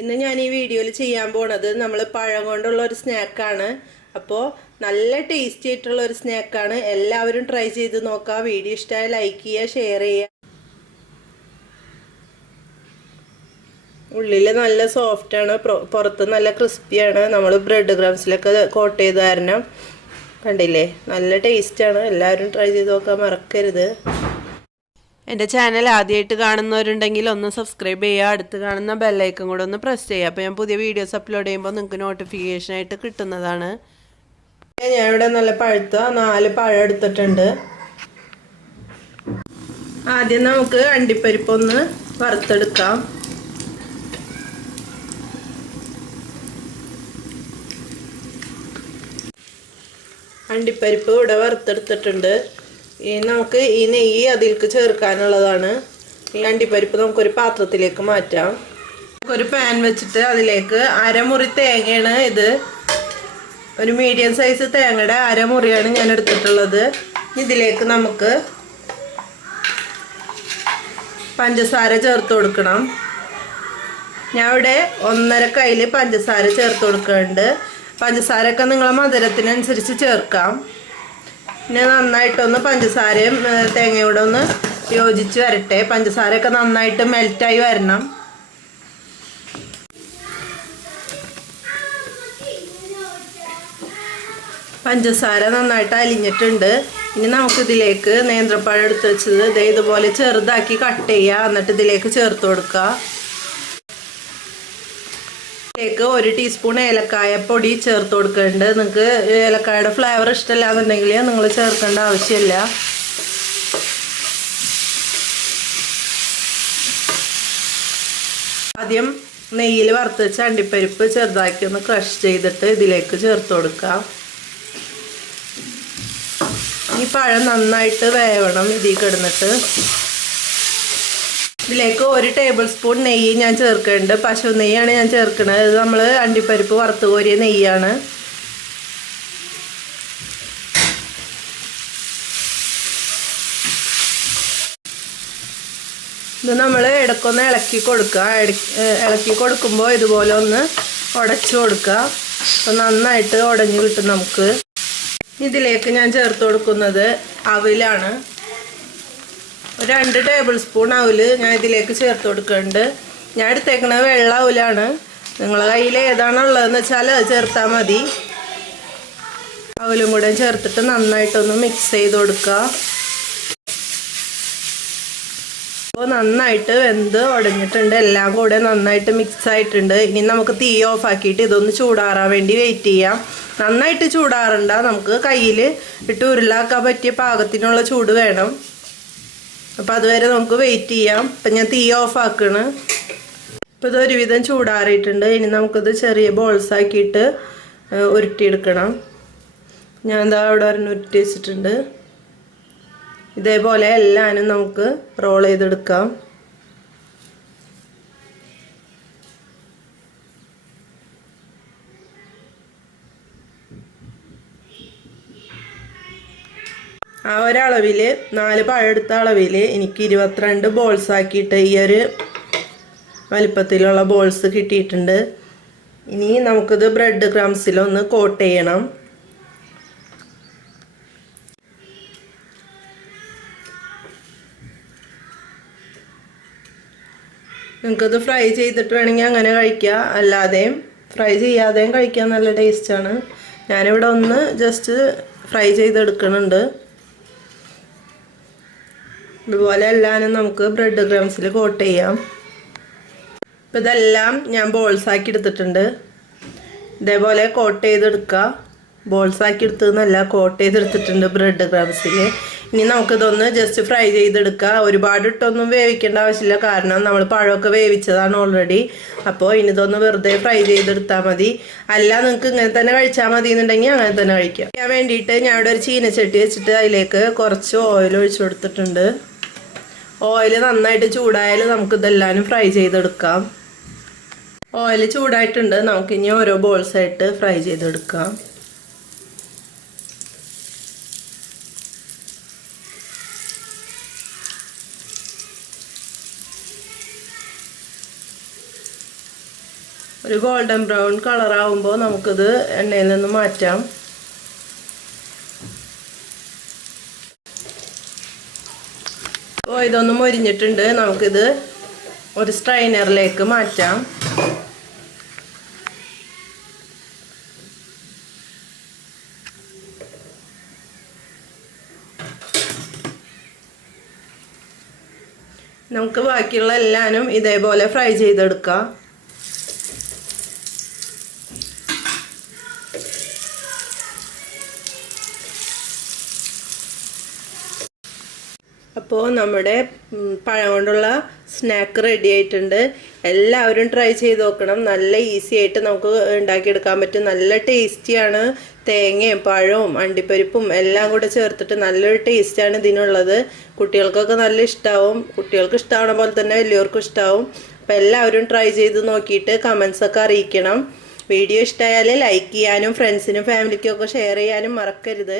ഇന്ന് ഞാൻ ഈ വീഡിയോയിൽ ചെയ്യാൻ പോണത് നമ്മൾ പഴം കൊണ്ടുള്ള ഒരു സ്നാക്കാണ് അപ്പോൾ നല്ല ടേസ്റ്റി ആയിട്ടുള്ള ഒരു സ്നാക്കാണ് എല്ലാവരും ട്രൈ ചെയ്ത് നോക്കുക വീഡിയോ ഇഷ്ടമായ ലൈക്ക് ചെയ്യുക ഷെയർ ചെയ്യുക ഉള്ളിൽ നല്ല സോഫ്റ്റ് ആണ്. പുറത്ത് നല്ല ക്രിസ്പിയാണ് നമ്മൾ ബ്രെഡ് ക്രംസിലൊക്കെ കോട്ട് ചെയ്ത് കാരണം കണ്ടില്ലേ? നല്ല ടേസ്റ്റാണ് എല്ലാവരും ട്രൈ ചെയ്ത് നോക്കാൻ മറക്കരുത്. എന്റെ ചാനൽ ആദ്യമായിട്ട് കാണുന്നവരുണ്ടെങ്കിൽ ഒന്ന് സബ്സ്ക്രൈബ് ചെയ്യുക അടുത്ത് കാണുന്ന ബെല്ലൈക്കൻ കൂടെ ഒന്ന് പ്രസ് ചെയ്യുക. അപ്പോൾ ഞാൻ പുതിയ വീഡിയോസ് അപ്ലോഡ് ചെയ്യുമ്പോൾ നിങ്ങൾക്ക് നോട്ടിഫിക്കേഷനായിട്ട് കിട്ടുന്നതാണ്. ഞാനിവിടെ നല്ല പഴുത്ത നാല് പഴം എടുത്തിട്ടുണ്ട്. ആദ്യം നമുക്ക് അണ്ടിപ്പരിപ്പ് ഒന്ന് വറുത്തെടുക്കാം. അണ്ടിപ്പരിപ്പ് ഇവിടെ വറുത്തെടുത്തിട്ടുണ്ട്. ഈ നമുക്ക് ഈ നെയ്യ് അതിലേക്ക് ചേർക്കാനുള്ളതാണ്. ഈ അണ്ടിപ്പരിപ്പ് നമുക്കൊരു പാത്രത്തിലേക്ക് മാറ്റാം. നമുക്കൊരു പാൻ വെച്ചിട്ട് അതിലേക്ക് അരമുറി തേങ്ങയാണ് ഇത്. ഒരു മീഡിയം സൈസ് തേങ്ങയുടെ അരമുറിയാണ് ഞാൻ എടുത്തിട്ടുള്ളത്. ഇതിലേക്ക് നമുക്ക് പഞ്ചസാര ചേർത്ത് കൊടുക്കണം. ഞാൻ ഇവിടെ ഒന്നര കയ്യിൽ പഞ്ചസാര ചേർത്ത് കൊടുക്കുന്നുണ്ട്. പഞ്ചസാരയൊക്കെ നിങ്ങളെ മധുരത്തിനനുസരിച്ച് ചേർക്കാം. പിന്നെ നന്നായിട്ടൊന്ന് പഞ്ചസാരയും തേങ്ങയോടെ ഒന്ന് യോജിച്ച് വരട്ടെ. പഞ്ചസാരയൊക്കെ നന്നായിട്ട് മെൽറ്റായി വരണം. പഞ്ചസാര നന്നായിട്ട് അലിഞ്ഞിട്ടുണ്ട്. ഇനി നമുക്ക് ഇതിലേക്ക് നേന്ത്രപ്പഴം എടുത്ത് വെച്ചത് ഇതേ ഇതുപോലെ ചെറുതാക്കി കട്ട് ചെയ്യുക എന്നിട്ട് ഇതിലേക്ക് ചേർത്ത് കൊടുക്കുക ഇതിലേക്ക് ഒരു ടീസ്പൂൺ ഏലക്കായ പൊടി ചേർത്ത് കൊടുക്കേണ്ടത് നിങ്ങൾക്ക് ഏലക്കായുടെ ഫ്ലേവർ ഇഷ്ടമല്ല എന്നുണ്ടെങ്കിൽ നിങ്ങൾ ചേർക്കേണ്ട ആവശ്യമില്ല. ആദ്യം നെയ്യിൽ വറുത്ത് വെച്ച അണ്ടിപ്പരിപ്പ് ചെറുതാക്കി ഒന്ന് ക്രഷ് ചെയ്തിട്ട് ഇതിലേക്ക് ചേർത്ത് കൊടുക്കാം. ഈ പഴം നന്നായിട്ട് വേവണം ഇതിൽ കിടന്നിട്ട്. ഇതിലേക്ക് ഒരു ടേബിൾ സ്പൂൺ നെയ്യ് ഞാൻ ചേർക്കുന്നുണ്ട്. പശു നെയ്യാണ് ഞാൻ ചേർക്കുന്നത്. ഇത് നമ്മൾ അണ്ടിപ്പരിപ്പ് വറുത്ത് കോരിയ നെയ്യാണ്. ഇത് നമ്മൾ ഇടക്കൊന്ന് ഇളക്കി കൊടുക്കുക. ഇളക്കി കൊടുക്കുമ്പോൾ ഇതുപോലെ ഒന്ന് ഉടച്ചു കൊടുക്കുക. അപ്പം നന്നായിട്ട് ഉടഞ്ഞു കിട്ടും നമുക്ക്. ഇതിലേക്ക് ഞാൻ ചേർത്ത് കൊടുക്കുന്നത് അവിലാണ്. രണ്ട് ടേബിൾ സ്പൂൺ അവൽ ഞാൻ ഇതിലേക്ക് ചേർത്ത് കൊടുക്കുന്നുണ്ട്. ഞാൻ എടുത്തേക്കുന്നത് വെള്ള അവലാണ്. നിങ്ങളെ കയ്യിൽ ഏതാണുള്ളതെന്ന് വെച്ചാൽ അത് ചേർത്താൽ മതി. അവലും കൂടെ ചേർത്തിട്ട് നന്നായിട്ടൊന്ന് മിക്സ് ചെയ്ത് കൊടുക്കുക. അപ്പോൾ നന്നായിട്ട് വെന്ത് ഉടഞ്ഞിട്ടുണ്ട്. എല്ലാം കൂടെ നന്നായിട്ട് മിക്സ് ആയിട്ടുണ്ട്. ഇനി നമുക്ക് തീ ഓഫ് ആക്കിയിട്ട് ഇതൊന്ന് ചൂടാറാൻ വേണ്ടി വെയിറ്റ് ചെയ്യാം. നന്നായിട്ട് ചൂടാറണ്ട. നമുക്ക് കയ്യിൽ ഇട്ട് ഉരുളാക്കാൻ പറ്റിയ പാകത്തിനുള്ള ചൂട് വേണം. അപ്പോൾ അതുവരെ നമുക്ക് വെയിറ്റ് ചെയ്യാം. അപ്പം ഞാൻ തീ ഓഫ് ആക്കണ്. ഇപ്പം ഇത് ഒരുവിധം ചൂടാറിയിട്ടുണ്ട്. ഇനി നമുക്കിത് ചെറിയ ബോൾസ് ആക്കിയിട്ട് ഉരുട്ടിയെടുക്കണം. ഞാൻ എന്താ അവിടെ ഒരെണ്ണം ഉരുട്ടി വെച്ചിട്ടുണ്ട്. ഇതേപോലെ എല്ലാനും നമുക്ക് റോൾ ചെയ്തെടുക്കാം. ആ ഒരളവിൽ നാല് പഴം എടുത്ത അളവിൽ എനിക്ക് ഇരുപത്തിരണ്ട് ബോൾസ് ആക്കിയിട്ട് ഈ ഒരു വലിപ്പത്തിലുള്ള ബോൾസ് കിട്ടിയിട്ടുണ്ട്. ഇനി നമുക്കിത് ബ്രെഡ് ക്രംസിലൊന്ന് കോട്ട് ചെയ്യണം. നിങ്ങൾക്കത് ഫ്രൈ ചെയ്തിട്ട് വേണമെങ്കിൽ അങ്ങനെ കഴിക്കുക അല്ലാതെയും ഫ്രൈ ചെയ്യാതെയും കഴിക്കാൻ നല്ല ടേസ്റ്റാണ് ഞാനിവിടെ ഒന്ന് ജസ്റ്റ് ഫ്രൈ ചെയ്തെടുക്കുന്നുണ്ട്. ഇതുപോലെ എല്ലാനും നമുക്ക് ബ്രെഡ് ക്രംസിൽ കോട്ട് ചെയ്യാം. ഇപ്പം ഇതെല്ലാം ഞാൻ ബോൾസ് ആക്കി എടുത്തിട്ടുണ്ട്. ഇതേപോലെ കോട്ട് ചെയ്തെടുക്കുക. ബോൾസ് ആക്കി എടുത്തതെന്നല്ല കോട്ട് ചെയ്തെടുത്തിട്ടുണ്ട് ബ്രെഡ് ക്രംസിൽ ഇനി നമുക്കിതൊന്ന് ജസ്റ്റ് ഫ്രൈ ചെയ്തെടുക്കുക. ഒരുപാട് ഇട്ടൊന്നും വേവിക്കേണ്ട ആവശ്യമില്ല. കാരണം നമ്മൾ പഴമൊക്കെ വേവിച്ചതാണ് ഓൾറെഡി അപ്പോൾ ഇനി ഇതൊന്ന് വെറുതെ ഫ്രൈ ചെയ്തെടുത്താൽ മതി. അല്ല നിങ്ങൾക്ക് ഇങ്ങനെ തന്നെ കഴിച്ചാൽ മതി എന്നുണ്ടെങ്കിൽ അങ്ങനെ തന്നെ കഴിക്കാം. ഞാൻ വേണ്ടിയിട്ട് ഞാൻ ഇവിടെ ഒരു ചീനച്ചട്ടി വെച്ചിട്ട് അതിലേക്ക് കുറച്ച് ഓയിൽ ഒഴിച്ചു കൊടുത്തിട്ടുണ്ട്. ഓയിൽ നന്നായിട്ട് ചൂടായാൽ ഇതെല്ലാവരും ഫ്രൈ ചെയ്തെടുക്കാം. ഓയിൽ ചൂടായിട്ടുണ്ട്. നമുക്കിനി ഓരോ ബോൾസായിട്ട് ഫ്രൈ ചെയ്തെടുക്കാം. ഒരു ഗോൾഡൻ ബ്രൗൺ കളറാവുമ്പോൾ നമുക്കിത് എണ്ണയിൽ നിന്ന് മാറ്റാം. അപ്പോൾ ഇതൊന്ന് മൊരിഞ്ഞിട്ടുണ്ട്. നമുക്കിത് ഒരു സ്ട്രൈനറിലേക്ക് മാറ്റാം. നമുക്ക് ബാക്കിയുള്ള എല്ലാനും ഇതേപോലെ ഫ്രൈ ചെയ്തെടുക്കാം. അപ്പോൾ നമ്മുടെ പഴം കൊണ്ടുള്ള സ്നാക്ക് റെഡി ആയിട്ടുണ്ട്. എല്ലാവരും ട്രൈ ചെയ്ത് നോക്കണം. നല്ല ഈസി ആയിട്ട് നമുക്ക് ഉണ്ടാക്കിയെടുക്കാൻ പറ്റും. നല്ല ടേസ്റ്റിയാണ് തേങ്ങയും പഴവും അണ്ടിപ്പരിപ്പും എല്ലാം കൂടെ ചേർത്തിട്ട് നല്ലൊരു ടേസ്റ്റാണ് ഇതിനുള്ളത്. കുട്ടികൾക്കൊക്കെ നല്ല ഇഷ്ടമാവും കുട്ടികൾക്ക് ഇഷ്ടമാവണ പോലെ തന്നെ വലിയവർക്കും ഇഷ്ടമാവും അപ്പോൾ എല്ലാവരും ട്രൈ ചെയ്ത് നോക്കിയിട്ട് കമൻസൊക്കെ അറിയിക്കണം. വീഡിയോ ഇഷ്ടമായാൽ ലൈക്ക് ചെയ്യാനും ഫ്രണ്ട്സിനും ഫാമിലിക്കും ഒക്കെ ഷെയർ ചെയ്യാനും മറക്കരുത്.